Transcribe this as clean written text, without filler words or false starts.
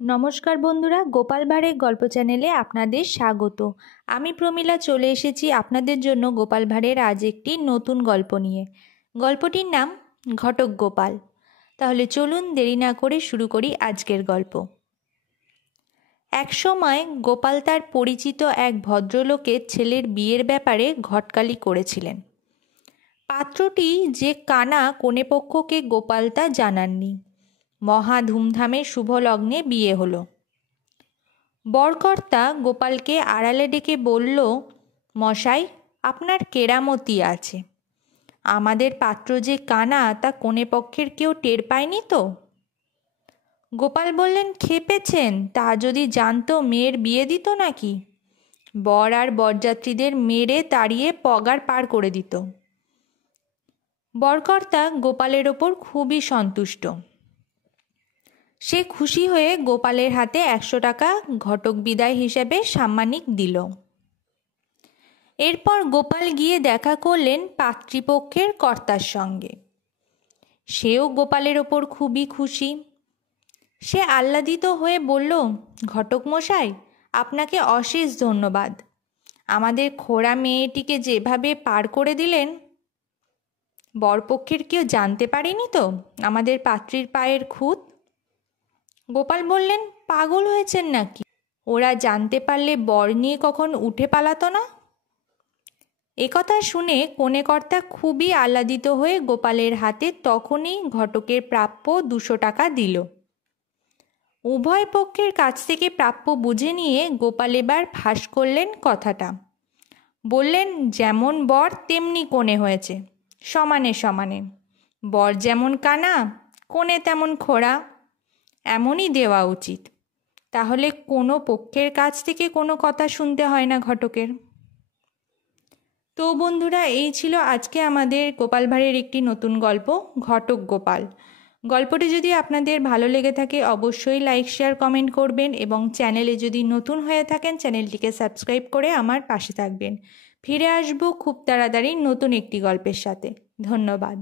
নমস্কার বন্ধুরা, গোপাল ভাঁড়ের গল্প চ্যানেলে আপনাদের স্বাগত। আমি প্রমীলা চলে এসেছি আপনাদের জন্য গোপাল ভাঁড়ের আজ একটি নতুন গল্প নিয়ে। গল্পটির নাম ঘটক গোপাল। তাহলে চলুন দেরি না করে শুরু করি আজকের গল্প। একসময় গোপাল তার পরিচিত এক ভদ্রলোকের ছেলের বিয়ের ব্যাপারে ঘটকালি করেছিলেন। পাত্রটি যে কানা কনেপক্ষকে গোপাল তা জানাননি। মহা ধুমধামে শুভ লগ্নে বিয়ে হলো। বরকর্তা গোপালকে আড়ালে ডেকে বলল, মশাই, আপনার কেরামতি আছে। আমাদের পাত্র যে কানা তা কনেপক্ষের কেউ টের পায়নি তো? গোপাল বললেন, খেপেছেন, তা যদি জানতো মেয়ের বিয়ে দিত নাকি? বর আর বরযাত্রীদের মেরে তাড়িয়ে পগার পার করে দিত। বরকর্তা গোপালের ওপর খুবই সন্তুষ্ট। সে খুশি হয়ে গোপালের হাতে 100 টাকা ঘটক বিদায় হিসেবে সাম্মানিক দিল। এরপর গোপাল গিয়ে দেখা করলেন পাত্রীপক্ষের কর্তার সঙ্গে। সেও গোপালের ওপর খুবই খুশি। সে আহ্লাদিত হয়ে বলল, ঘটক মশাই, আপনাকে অশেষ ধন্যবাদ। আমাদের খোড়া মেয়েটিকে যেভাবে পার করে দিলেন, বরপক্ষের কেউ জানতে পারেনি তো আমাদের পাত্রীর পায়ের খুঁত? গোপাল বললেন, পাগল হয়েছেন নাকি? ওরা জানতে পারলে বর নিয়ে কখন উঠে পালাতো না? একথা শুনে কনেকর্তা খুবই আহ্লাদিত হয়ে গোপালের হাতে তখনই ঘটকের প্রাপ্য 200 টাকা দিল। উভয় পক্ষের কাছ থেকে প্রাপ্য বুঝে নিয়ে গোপাল এবার ফাঁস করলেন কথাটা। বললেন, যেমন বর তেমনি কনে হয়েছে, সমানে সমানে। বর যেমন কানা, কনে তেমন খোড়া, এমনই দেওয়া উচিত। তাহলে কোনো পক্ষের কাছ থেকে কোনো কথা শুনতে হয় না ঘটকের। তো বন্ধুরা, এই ছিল আজকে আমাদের গোপাল ভাঁড়ের একটি নতুন গল্প, ঘটক গোপাল। গল্পটি যদি আপনাদের ভালো লেগে থাকে অবশ্যই লাইক, শেয়ার, কমেন্ট করবেন এবং চ্যানেলে যদি নতুন হয়ে থাকেন চ্যানেলটিকে সাবস্ক্রাইব করে আমার পাশে থাকবেন। ফিরে আসবো খুব তাড়াতাড়ি নতুন একটি গল্পের সাথে। ধন্যবাদ।